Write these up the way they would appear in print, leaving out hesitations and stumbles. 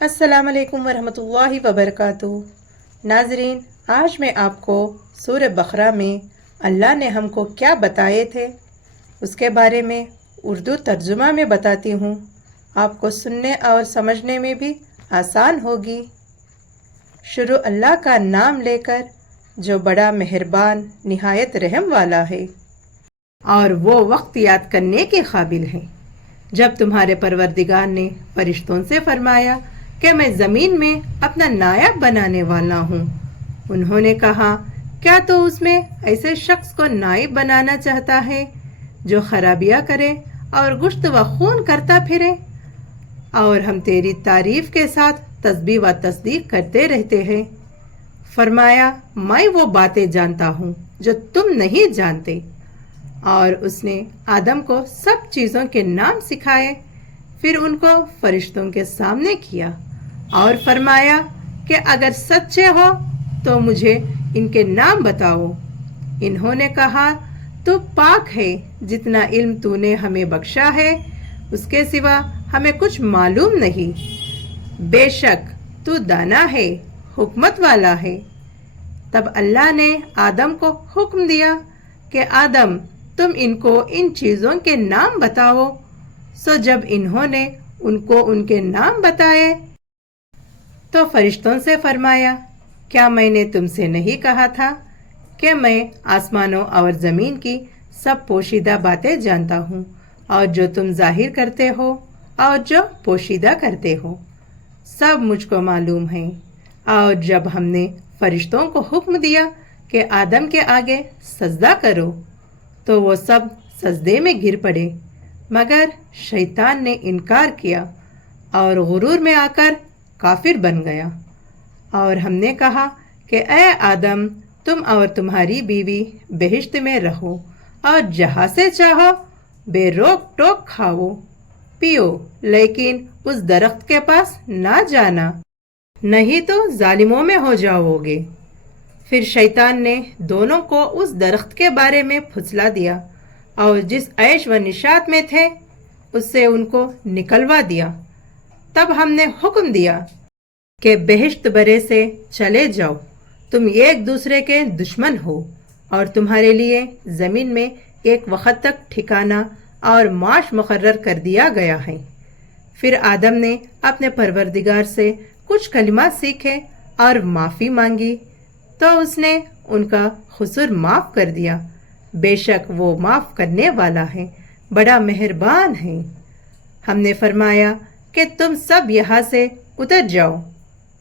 السلام علیکم ورحمۃ اللہ وبرکاتہ۔ ناظرین، آج میں آپ کو سورہ بقرہ میں اللہ نے ہم کو کیا بتائے تھے اس کے بارے میں اردو ترجمہ میں بتاتی ہوں۔ آپ کو سننے اور سمجھنے میں بھی آسان ہوگی۔ شروع اللہ کا نام لے کر جو بڑا مہربان نہایت رحم والا ہے، اور وہ وقت یاد کرنے کے قابل ہے جب تمہارے پروردگار نے فرشتوں سے فرمایا کہ میں زمین میں اپنا نائب بنانے والا ہوں۔ انہوں نے کہا، کیا تو اس میں ایسے شخص کو نائب بنانا چاہتا ہے جو خرابیاں کرے اور گشت و خون کرتا پھرے؟ اور ہم تیری تعریف کے ساتھ تسبیح و تصدیق کرتے رہتے ہیں۔ فرمایا، میں وہ باتیں جانتا ہوں جو تم نہیں جانتے۔ اور اس نے آدم کو سب چیزوں کے نام سکھائے، پھر ان کو فرشتوں کے سامنے کیا اور فرمایا کہ اگر سچے ہو تو مجھے ان کے نام بتاؤ۔ انہوں نے کہا، تو پاک ہے، جتنا علم تو نے ہمیں بخشا ہے اس کے سوا ہمیں کچھ معلوم نہیں۔ بے شک تو دانا ہے، حکمت والا ہے۔ تب اللہ نے آدم کو حکم دیا کہ آدم، تم ان کو ان چیزوں کے نام بتاؤ۔ سو جب انہوں نے ان کو ان کے نام بتائے تو فرشتوں سے فرمایا، کیا میں نے تم سے نہیں کہا تھا کہ میں آسمانوں اور زمین کی سب پوشیدہ باتیں جانتا ہوں، اور جو تم ظاہر کرتے ہو اور جو پوشیدہ کرتے ہو سب مجھ کو معلوم ہے۔ اور جب ہم نے فرشتوں کو حکم دیا کہ آدم کے آگے سجدہ کرو تو وہ سب سجدے میں گر پڑے، مگر شیطان نے انکار کیا اور غرور میں آ کر کافر بن گیا۔ اور ہم نے کہا کہ اے آدم، تم اور تمہاری بیوی بہشت میں رہو اور جہاں سے چاہو بے روک ٹوک کھاؤ پیو، لیکن اس درخت کے پاس نہ جانا، نہیں تو ظالموں میں ہو جاؤ گے۔ پھر شیطان نے دونوں کو اس درخت کے بارے میں پھسلا دیا اور جس عیش و نشاط میں تھے اس سے ان کو نکلوا دیا۔ تب ہم نے حکم دیا کہ بہشت برے سے چلے جاؤ، تم ایک دوسرے کے دشمن ہو، اور تمہارے لیے زمین میں ایک وقت تک ٹھکانہ اور معاش مقرر کر دیا گیا ہے۔ پھر آدم نے اپنے پروردگار سے کچھ کلمات سیکھے اور معافی مانگی تو اس نے ان کا قصور معاف کر دیا۔ بے شک وہ معاف کرنے والا ہے، بڑا مہربان ہے۔ ہم نے فرمایا کہ تم سب یہاں سے اتر جاؤ،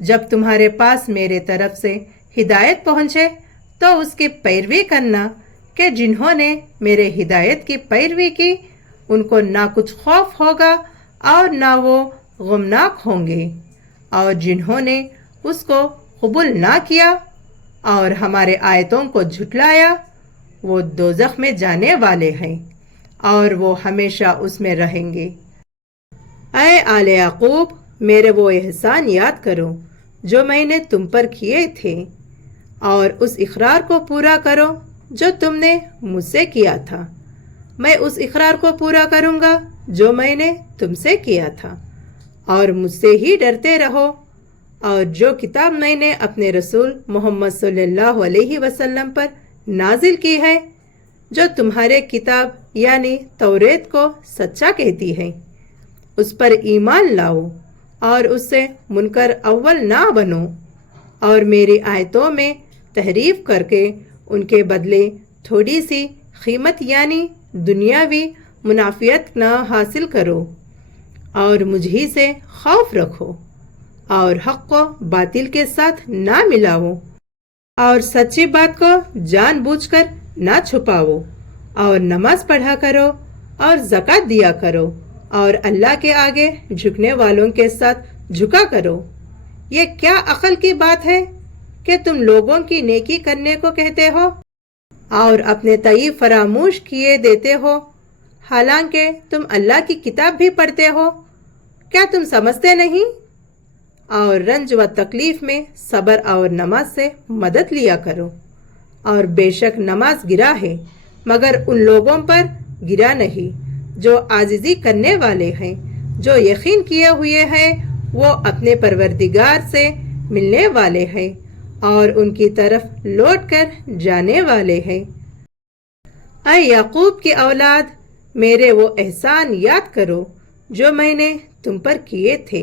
جب تمہارے پاس میرے طرف سے ہدایت پہنچے تو اس کی پیروی کرنا، کہ جنہوں نے میرے ہدایت کی پیروی کی ان کو نہ کچھ خوف ہوگا اور نہ وہ غمناک ہوں گے، اور جنہوں نے اس کو قبول نہ کیا اور ہمارے آیتوں کو جھٹلایا وہ دوزخ میں جانے والے ہیں اور وہ ہمیشہ اس میں رہیں گے۔ اے آل یعقوب، میرے وہ احسان یاد کرو جو میں نے تم پر کیے تھے، اور اس اقرار کو پورا کرو جو تم نے مجھ سے کیا تھا۔ میں اس اقرار کو پورا کروں گا جو میں نے تم سے کیا تھا، اور مجھ سے ہی ڈرتے رہو۔ اور جو کتاب میں نے اپنے رسول محمد صلی اللہ علیہ وسلم پر نازل کی ہے، جو تمہارے کتاب یعنی توریت کو سچا کہتی ہے، اس پر ایمان لاؤ اور اس سے منکر اول نہ بنو، اور میری آیتوں میں تحریف کر کے ان کے بدلے تھوڑی سی قیمت یعنی دنیاوی منافعت نہ حاصل کرو، اور مجھ ہی سے خوف رکھو، اور حق کو باطل کے ساتھ نہ ملاؤ، اور سچی بات کو جان بوجھ کر نہ چھپاؤ، اور نماز پڑھا کرو اور زکوٰۃ دیا کرو، اور اللہ کے آگے جھکنے والوں کے ساتھ جھکا کرو۔ یہ کیا عقل کی بات ہے کہ تم لوگوں کی نیکی کرنے کو کہتے ہو اور اپنے طیب فراموش کیے دیتے ہو، حالانکہ تم اللہ کی کتاب بھی پڑھتے ہو؟ کیا تم سمجھتے نہیں؟ اور رنج و تکلیف میں صبر اور نماز سے مدد لیا کرو، اور بے شک نماز گرا ہے مگر ان لوگوں پر گرا نہیں جو عاجزی کرنے والے ہیں، جو یقین کیے ہوئے ہیں وہ अपने परवरदिगार से मिलने वाले हैं और उनकी तरफ लौट कर जाने वाले हैं। ऐ याकूब की औलाद, मेरे वो एहसान याद करो जो मैंने तुम पर किए थे,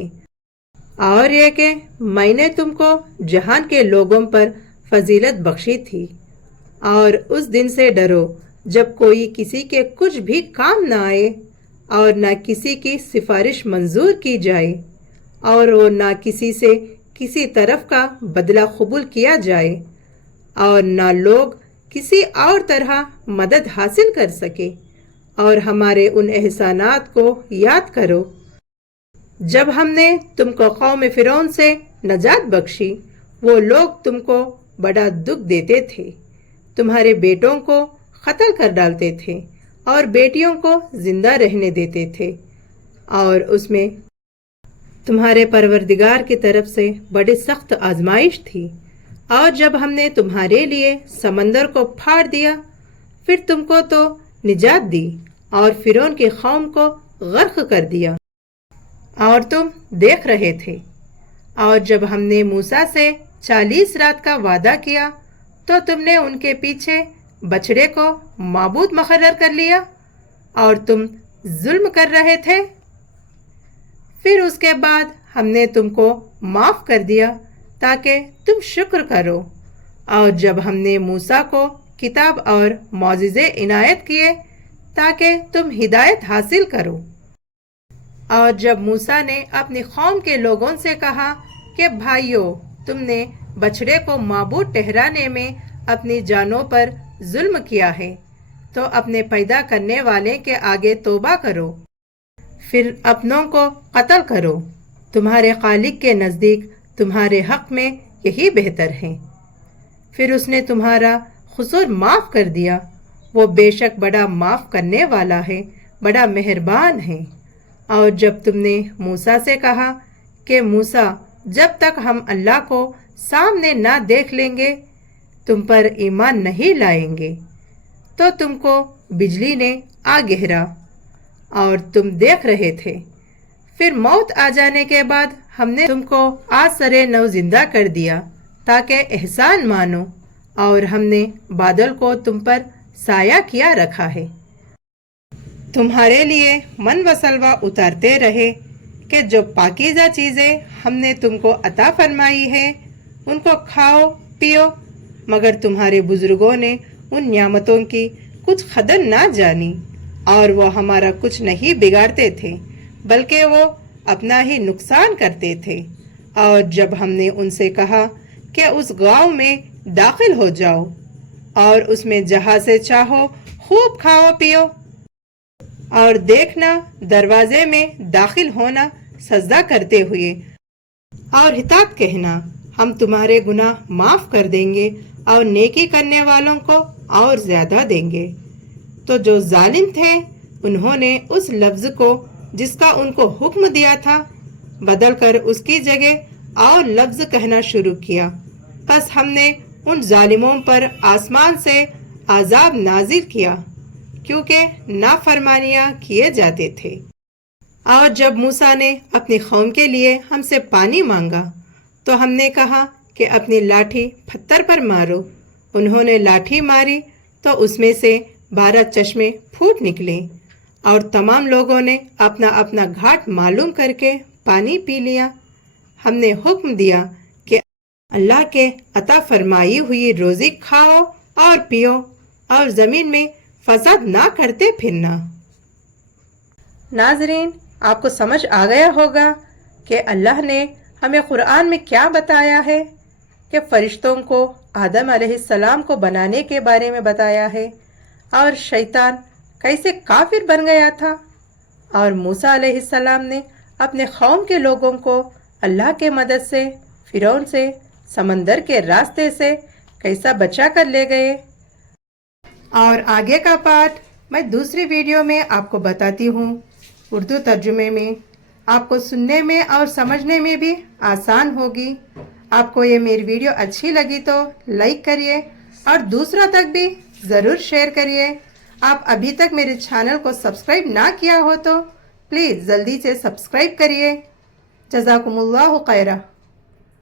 और ये कि मैंने तुमको जहान के लोगों पर फजीलत बख्शी थी। और उस दिन से डरो जब कोई किसी के कुछ भी काम न आए और न किसी की सिफारिश मंजूर की जाए और वो न किसी से किसी तरफ का बदला कबूल किया जाए और न लोग किसी और तरह मदद हासिल कर सके। और हमारे उन एहसानात को याद करो जब हमने तुमको कौम फिरौन से नजात बख्शी। वो लोग तुमको बड़ा दुख देते थे, तुम्हारे बेटों को कत्ल कर डालते थे और बेटियों को जिंदा रहने देते थे, और उसमें तुम्हारे परवरदिगार की तरफ से बड़ी सख्त आजमाइश थी। और जब हमने तुम्हारे लिए समंदर को फाड़ दिया, फिर तुमको तो निजात दी और फिरौन की कौम को गर्क कर दिया, और तुम देख रहे थे। और जब हमने मूसा से 40 रात का वादा किया तो तुमने उनके पीछे बछड़े को माबूद मुकर्रर कर लिया और तुम जुल्म कर रहे थे। फिर उसके बाद हमने तुमको माफ कर दिया ताकि तुम शुक्र करो। और जब हमने मूसा को किताब और मौजिज़े इनायत किए ताकि तुम हिदायत हासिल करो। और जब मूसा ने अपनी कौम के लोगों से कहा कि भाइयों, तुमने बछड़े को माबूद ठहराने में अपनी जानों पर जुल्म किया है, तो अपने पैदा करने वाले के आगे तौबा करो, फिर अपनों को कत्ल करो। तुम्हारे खालिक के नज़दीक तुम्हारे हक में यही बेहतर है। फिर उसने तुम्हारा कसूर माफ़ कर दिया। वो बेशक बड़ा माफ़ करने वाला है, बड़ा मेहरबान है। और जब तुमने मूसा से कहा कि मूसा, जब तक हम अल्लाह को सामने ना देख लेंगे तुम पर ईमान नहीं लाएंगे, तो तुमको बिजली ने आ घेरा और तुम देख रहे थे। फिर मौत आ जाने के बाद हमने तुमको आज सरे नौ जिंदा कर दिया ताकि एहसान मानो, और हमने बादल को तुम पर साया किया रखा है। तुम्हारे लिए मन व सलवा उतारते रहे कि जो पाकीज़ा चीज़ें हमने तुमको अता फरमाई है उनको खाओ पियो, मगर तुम्हारे बुजुर्गों ने उन नियामतों की कुछ कदर ना जानी और वो हमारा कुछ नहीं बिगाड़ते थे, बल्कि वो अपना ही नुकसान करते थे। और जब हमने उनसे कहा कि उस गांव में दाखिल हो जाओ और उसमें जहाँ से चाहो खूब खाओ पियो, और देखना दरवाजे में दाखिल होना सजदा करते हुए और हितात कहना, हम तुम्हारे गुनाह माफ कर देंगे और नेकी करने वालों को और ज्यादा देंगे। तो जो जालिम थे उन्होंने उस लफ्ज को जिसका उनको हुक्म दिया था बदल कर उसकी जगह और लफ्ज कहना शुरू किया। बस हमने उन जालिमों पर आसमान से आजाब नाजिल किया क्योंकि नाफरमानियां किए जाते थे। और जब मूसा ने अपनी कौम के लिए हमसे पानी मांगा तो हमने कहा कि अपनी लाठी पत्थर पर मारो। उन्होंने लाठी मारी तो उसमें से 12 चश्मे फूट निकले और तमाम लोगों ने अपना अपना घाट मालूम करके पानी पी लिया। हमने हुक्म दिया कि अल्लाह के अता फरमाई हुई रोज़ी खाओ और पियो और ज़मीन में फसाद ना करते फिरना। नाजरीन, आपको समझ आ गया होगा कि अल्लाह ने हमें कुरान में क्या बताया है कि फरिश्तों को आदम अलैहिस्सलाम को बनाने के बारे में बताया है और शैतान कैसे काफिर बन गया था, और मूसा अलैहिस्सलाम ने अपने कौम के लोगों को अल्लाह के मदद से फिरौन से समंदर के रास्ते से कैसा बचा कर ले गए। और आगे का पार्ट मैं दूसरी वीडियो में आपको बताती हूँ उर्दू तर्जुमे में। आपको सुनने में और समझने में भी आसान होगी। आपको ये मेरी वीडियो अच्छी लगी तो लाइक करिए और दूसरों तक भी ज़रूर शेयर करिए। आप अभी तक मेरे चैनल को सब्सक्राइब ना किया हो तो प्लीज़ जल्दी से सब्सक्राइब करिए। جزاکم اللہ خیرہ.